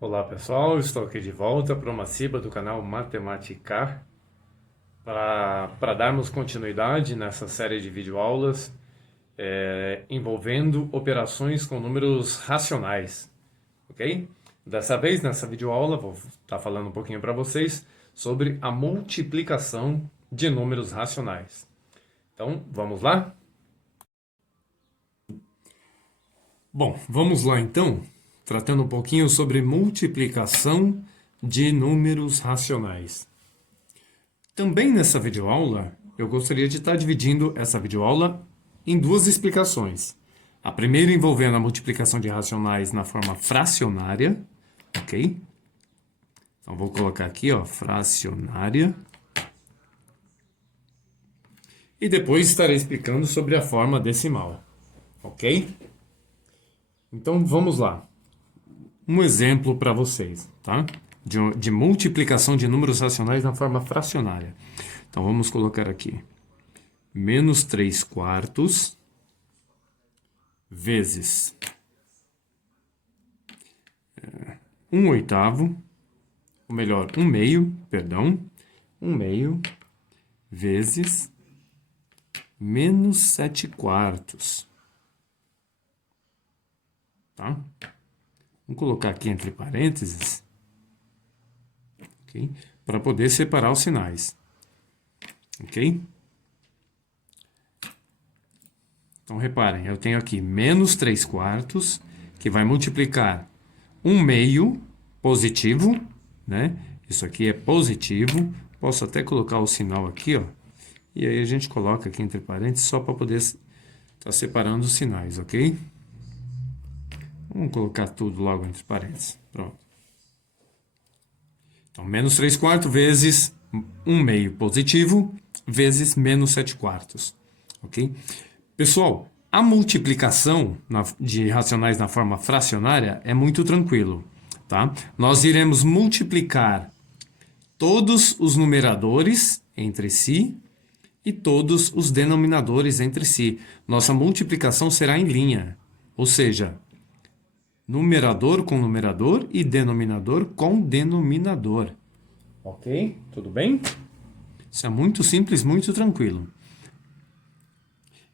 Olá pessoal, estou aqui de volta para uma CIBA do canal Matemática para darmos continuidade nessa série de videoaulas envolvendo operações com números racionais, ok? Dessa vez, nessa videoaula, vou estar falando um pouquinho para vocês sobre a multiplicação de números racionais. Então, vamos lá? Bom, vamos lá então, tratando um pouquinho sobre multiplicação de números racionais. Também nessa videoaula, eu gostaria de estar dividindo essa videoaula em duas explicações. A primeira envolvendo a multiplicação de racionais na forma fracionária, ok? Então, vou colocar aqui, ó, fracionária. E depois estarei explicando sobre a forma decimal, ok? Então, vamos lá. Um exemplo para vocês, tá? De multiplicação de números racionais na forma fracionária. Então, vamos colocar aqui. Menos 3 quartos vezes 1 oitavo, ou melhor, 1 meio, perdão, 1 meio vezes menos 7 quartos. Tá? Vamos colocar aqui entre parênteses, ok? Para poder separar os sinais, ok? Então, reparem, eu tenho aqui menos 3 quartos, que vai multiplicar 1 meio positivo, né? Isso aqui é positivo. Posso até colocar o sinal aqui, ó. E aí a gente coloca aqui entre parênteses só para poder estar separando os sinais, ok? Vamos colocar tudo logo entre parênteses. Pronto. Então, menos 3 quartos vezes 1 meio positivo vezes menos 7 quartos, ok? Pessoal, a multiplicação de racionais na forma fracionária é muito tranquilo, tá? Nós iremos multiplicar todos os numeradores entre si e todos os denominadores entre si. Nossa multiplicação será em linha, ou seja, numerador com numerador e denominador com denominador. Ok? Tudo bem? Isso é muito simples, muito tranquilo.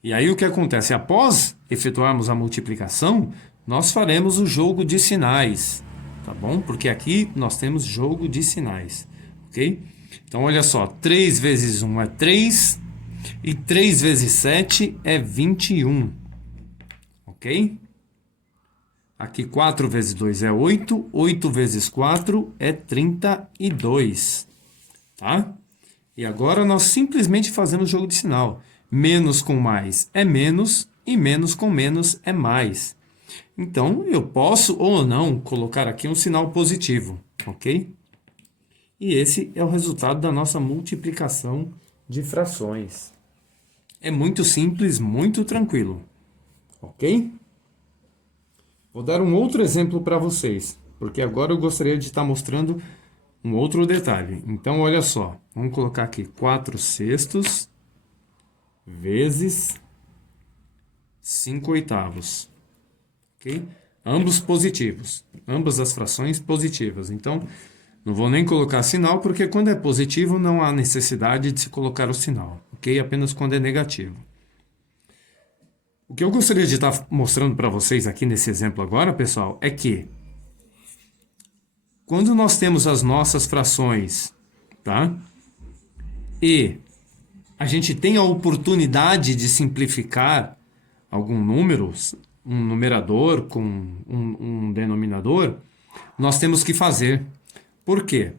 E aí o que acontece? Após efetuarmos a multiplicação, nós faremos o jogo de sinais, tá bom? Porque aqui nós temos jogo de sinais, ok? Então, olha só, 3 vezes 1 é 3 e 3 vezes 7 é 21, ok? Aqui 4 vezes 2 é 8, 8 vezes 4 é 32, tá? E agora nós simplesmente fazemos jogo de sinal. Menos com mais é menos e menos com menos é mais. Então, eu posso ou não colocar aqui um sinal positivo, ok? E esse é o resultado da nossa multiplicação de frações. É muito simples, muito tranquilo, ok? Vou dar um outro exemplo para vocês, porque agora eu gostaria de estar mostrando um outro detalhe. Então, olha só, vamos colocar aqui 4 sextos vezes 5 oitavos, ok? Ambos positivos, ambas as frações positivas. Então, não vou nem colocar sinal, porque quando é positivo não há necessidade de se colocar o sinal, ok? Apenas quando é negativo. O que eu gostaria de estar mostrando para vocês aqui nesse exemplo agora, pessoal, é que quando nós temos as nossas frações, tá? E a gente tem a oportunidade de simplificar algum número, um numerador com um denominador, nós temos que fazer. Por quê?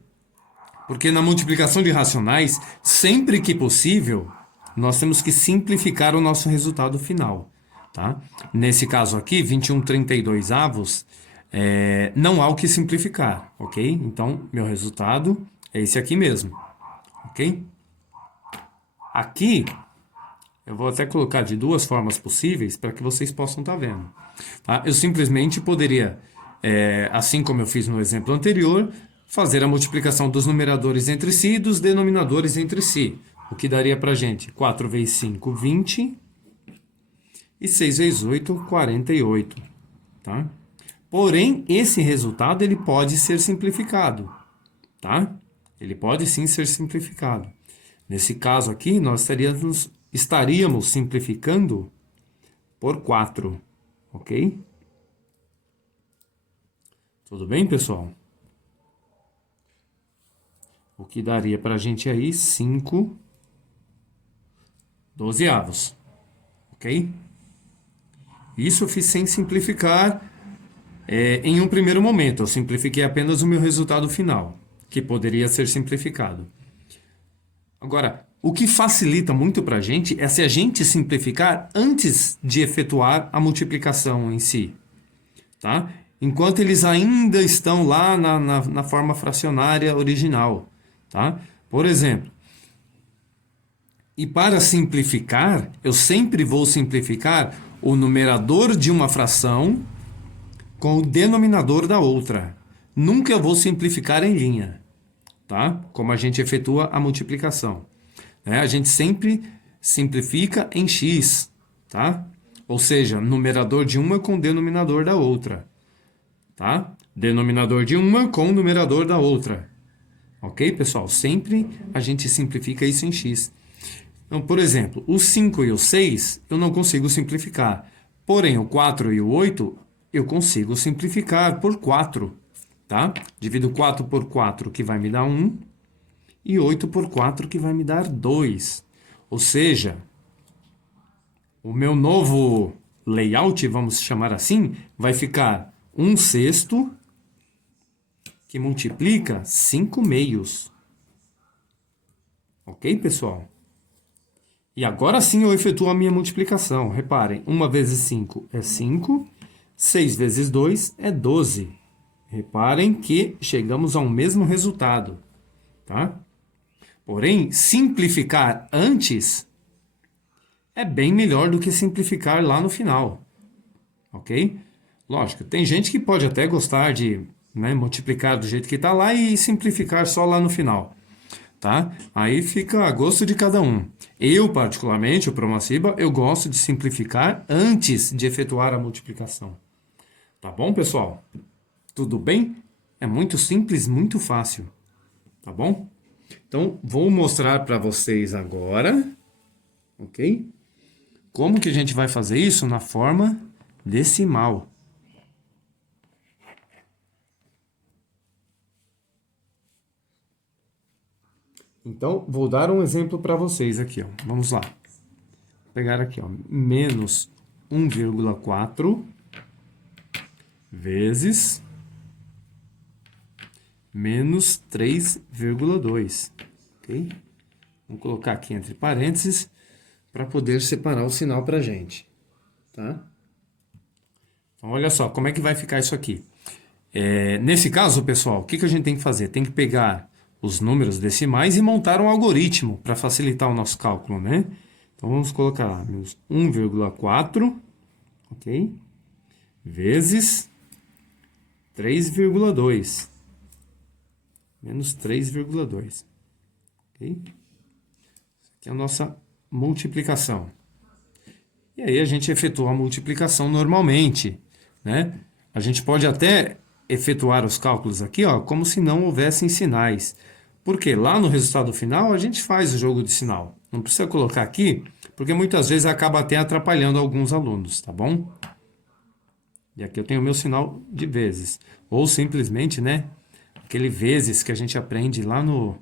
Porque na multiplicação de racionais, sempre que possível, nós temos que simplificar o nosso resultado final. Tá? Nesse caso aqui, 21/32 avos, não há o que simplificar, ok? Então, meu resultado é esse aqui mesmo, ok? Aqui, eu vou até colocar de duas formas possíveis para que vocês possam estar vendo. Tá? Eu simplesmente poderia, assim como eu fiz no exemplo anterior, fazer a multiplicação dos numeradores entre si e dos denominadores entre si. O que daria para a gente? 4 vezes 5, 20. E 6 vezes 8, 48. Tá? Porém, esse resultado ele pode ser simplificado, tá? Ele pode sim ser simplificado. Nesse caso aqui, nós estaríamos simplificando por 4, ok? Tudo bem, pessoal? O que daria para a gente aí 5 dozeavos, ok? Isso eu fiz sem simplificar em um primeiro momento. Eu simplifiquei apenas o meu resultado final, que poderia ser simplificado. Agora, o que facilita muito para a gente é se a gente simplificar antes de efetuar a multiplicação em si, tá? Enquanto eles ainda estão lá na forma fracionária original, tá? Por exemplo, e para simplificar, eu sempre vou simplificar o numerador de uma fração com o denominador da outra. Nunca eu vou simplificar em linha, tá? Como a gente efetua a multiplicação. A gente sempre simplifica em x, tá? Ou seja, numerador de uma com denominador da outra, tá? Denominador de uma com numerador da outra. Ok, pessoal? Sempre a gente simplifica isso em x. Então, por exemplo, o 5 e o 6 eu não consigo simplificar. Porém, o 4 e o 8 eu consigo simplificar por 4, tá? Divido 4 por 4, que vai me dar 1, e 8 por 4, que vai me dar 2. Ou seja, o meu novo layout, vamos chamar assim, vai ficar 1/6 que multiplica 5 meios. Ok, pessoal? E agora sim eu efetuo a minha multiplicação. Reparem, 1 vezes 5 é 5, 6 vezes 2 é 12. Reparem que chegamos ao mesmo resultado, tá? Porém, simplificar antes é bem melhor do que simplificar lá no final, ok? Lógico, tem gente que pode até gostar de multiplicar do jeito que está lá e simplificar só lá no final, tá? Aí fica a gosto de cada um. Eu, particularmente, o Promaciba, eu gosto de simplificar antes de efetuar a multiplicação. Tá bom, pessoal? Tudo bem? É muito simples, muito fácil, tá bom? Então, vou mostrar para vocês agora, ok? Como que a gente vai fazer isso na forma decimal. Então, vou dar um exemplo para vocês aqui, ó. Vamos lá. Vou pegar aqui, ó, menos 1,4 vezes menos 3,2, ok? Vamos colocar aqui entre parênteses para poder separar o sinal para a gente, tá? Então, olha só, como é que vai ficar isso aqui? Nesse caso, pessoal, o que a gente tem que fazer? Tem que pegar os números decimais e montar um algoritmo para facilitar o nosso cálculo, né? Então, vamos colocar lá, menos 1,4, ok? Vezes 3,2. Menos 3,2. Ok? Isso aqui é a nossa multiplicação. E aí a gente efetua a multiplicação normalmente, né? A gente pode até efetuar os cálculos aqui, ó, como se não houvessem sinais. Porque lá no resultado final a gente faz o jogo de sinal. Não precisa colocar aqui, porque muitas vezes acaba até atrapalhando alguns alunos, tá bom? E aqui eu tenho o meu sinal de vezes. Ou simplesmente, né? Aquele vezes que a gente aprende lá no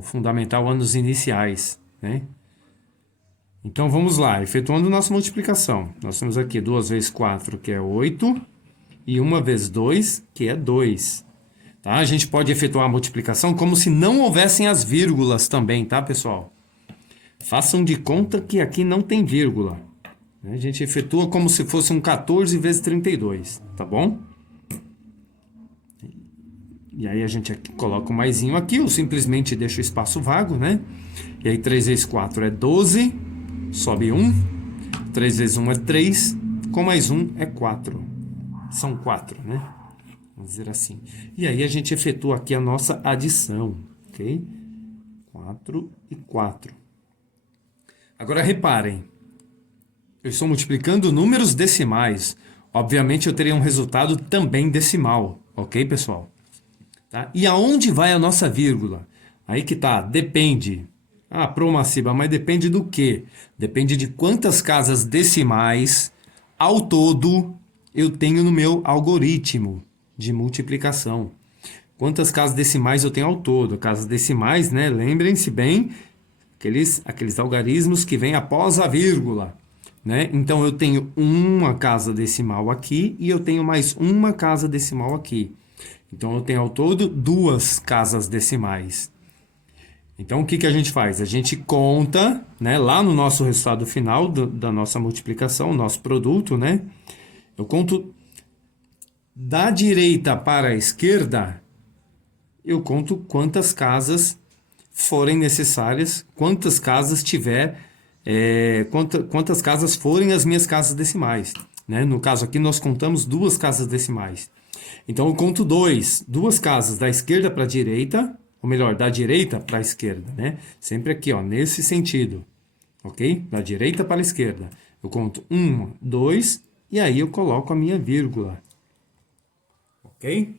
Fundamental Anos Iniciais, né? Então, vamos lá, efetuando nossa multiplicação. Nós temos aqui 2 vezes 4, que é 8, e 1 vezes 2, que é 2. Tá? A gente pode efetuar a multiplicação como se não houvessem as vírgulas também, tá, pessoal? Façam de conta que aqui não tem vírgula. A gente efetua como se fosse um 14 vezes 32, tá bom? E aí a gente coloca o maisinho aqui, ou simplesmente deixa o espaço vago, né? E aí 3 vezes 4 é 12, sobe 1. 3 vezes 1 é 3, com mais 1 é 4. São 4, né? Vamos dizer assim. E aí a gente efetua aqui a nossa adição, ok? 4 e 4. Agora reparem, eu estou multiplicando números decimais. obviamente eu teria um resultado também decimal, ok, pessoal? Tá? E aonde vai a nossa vírgula? Aí que tá, depende. Ah, Promaciba, mas depende do quê? Depende de quantas casas decimais ao todo eu tenho no meu algoritmo de multiplicação. Quantas casas decimais eu tenho ao todo? Casas decimais, né? Lembrem-se bem, aqueles algarismos que vêm após a vírgula, né? Então eu tenho uma casa decimal aqui e eu tenho mais uma casa decimal aqui. Então eu tenho ao todo duas casas decimais. Então o que que a gente faz? A gente conta, né, lá no nosso resultado final da nossa multiplicação, nosso produto, né? Eu conto da direita para a esquerda, eu conto quantas casas forem necessárias, quantas casas tiver, quantas casas forem as minhas casas decimais, né? No caso aqui nós contamos duas casas decimais. Então eu conto duas casas da esquerda para a direita, ou melhor, da direita para a esquerda, né? Sempre aqui, ó, nesse sentido, ok? Da direita para a esquerda. Eu conto um, dois, e aí eu coloco a minha vírgula, ok?